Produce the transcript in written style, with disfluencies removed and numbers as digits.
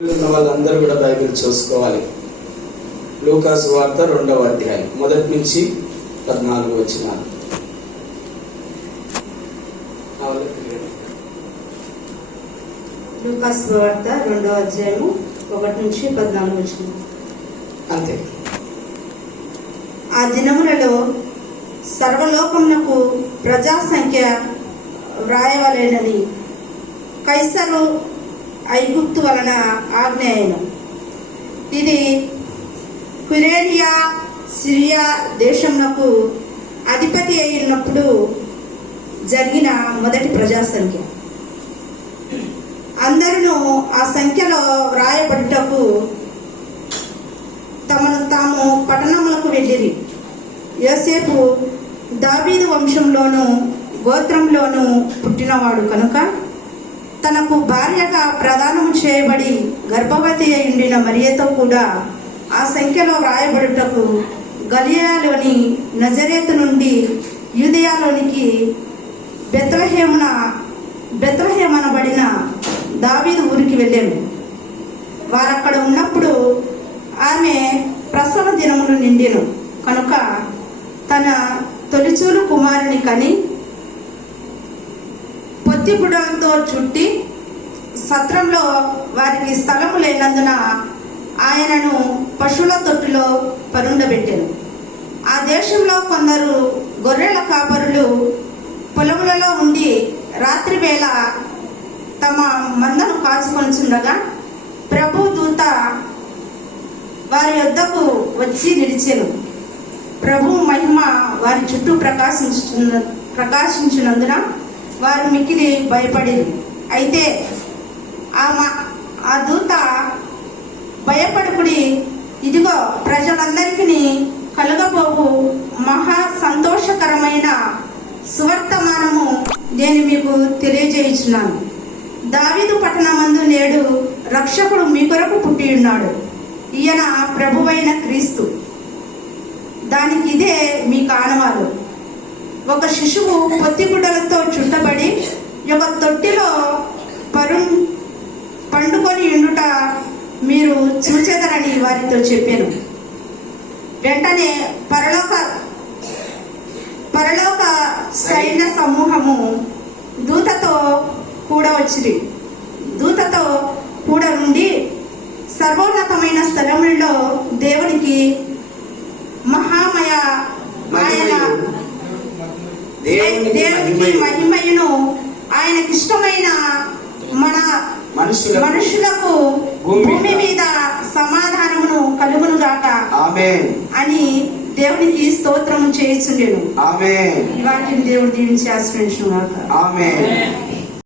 వాళ్ళందరూ కూడా బైబిల్ చూసుకోవాలి. లూకాసు వార్త 2వ అధ్యాయం 1 నుంచి 14 వచనాలు. లూకాసు వార్త 2వ అధ్యాయము 1 నుంచి 14 వచనాలు. అంతే. ఆ దినములలో సర్వలోకమునకు ప్రజా సంఖ్య వ్రాయవలెనని కైసరు ఐగుప్తు వలన ఆజ్ఞ అయిన. ఇది క్విరేనియా సిరియా దేశమునకు అధిపతి అయినప్పుడు జరిగిన మొదటి ప్రజా సంఖ్య. అందరూ ఆ సంఖ్యలో వ్రాయబడుటకు తమను తాము పట్టణములకు వెళ్ళిరి. యోసేపు దావీదు వంశంలోను గోత్రంలోను పుట్టినవాడు కనుక తనకు భార్యగా ప్రదానము చేయబడి గర్భవతి అయి ఉండిన మరియతో కూడా ఆ సంఖ్యలో వ్రాయబడుటకు గలిలయలోని నజరేతు నుండి యూదయలోనికి బెత్లెహేమనబడిన దావీదు ఊరికి వెళ్ళాము. వారక్కడ ఉన్నప్పుడు ఆమె ప్రసవ దినములు నిండెను కనుక తన తొలిచూలు కుమారుని కని పొత్తిగుడ్డలతో చుట్టి సత్రంలో వారికి స్థలము లేనందున ఆయనను పశువుల తొట్టిలో పరుండబెట్టాను. ఆ దేశంలో కొందరు గొర్రెల కాపరులు పొలములలో ఉండి రాత్రి వేళ తమ మందను కాచుకొనుచుండగా ప్రభు దూత వారి యొద్దకు వచ్చి నిలిచెను. ప్రభు మహిమ వారి చుట్టూ ప్రకాశించినందున వారు మిక్కిలి భయపడిరు. అయితే ఆ దూత భయపడుకుడి, ఇదిగో ప్రజలందరికీ కలుగబోవు మహా సంతోషకరమైన సువర్తమానము నేను మీకు తెలియజేయుచున్నాను. దావీదు పట్టణమందు నేడు రక్షకుడు మీ కొరకు పుట్టి ఉన్నాడు. ఈయన ప్రభువైన క్రీస్తు. దానికి ఇదే మీ కారణాలు. ఒక శిశువు పొత్తిగుడ్డలతో చుట్టబడి ఒక తొట్టిలో పండుకొని ఉండుట మీరు చూచెదరని వారితో చెప్పాను. వెంటనే పరలోక సైన్య సమూహము దూతతో కూడా నుండి సర్వోన్నతమైన స్థలములలో దేవునికి దేవునికి మహిమయును ఆయనకిష్టమైన మన మనుషులకు భూమి మీద సమాధానమును కలుగును గాక అని దేవునికి స్తోత్రము చేయుచుండెను. ఈ వాక్యం దేవుడు దీవించి ఆశ్రయించును గాక.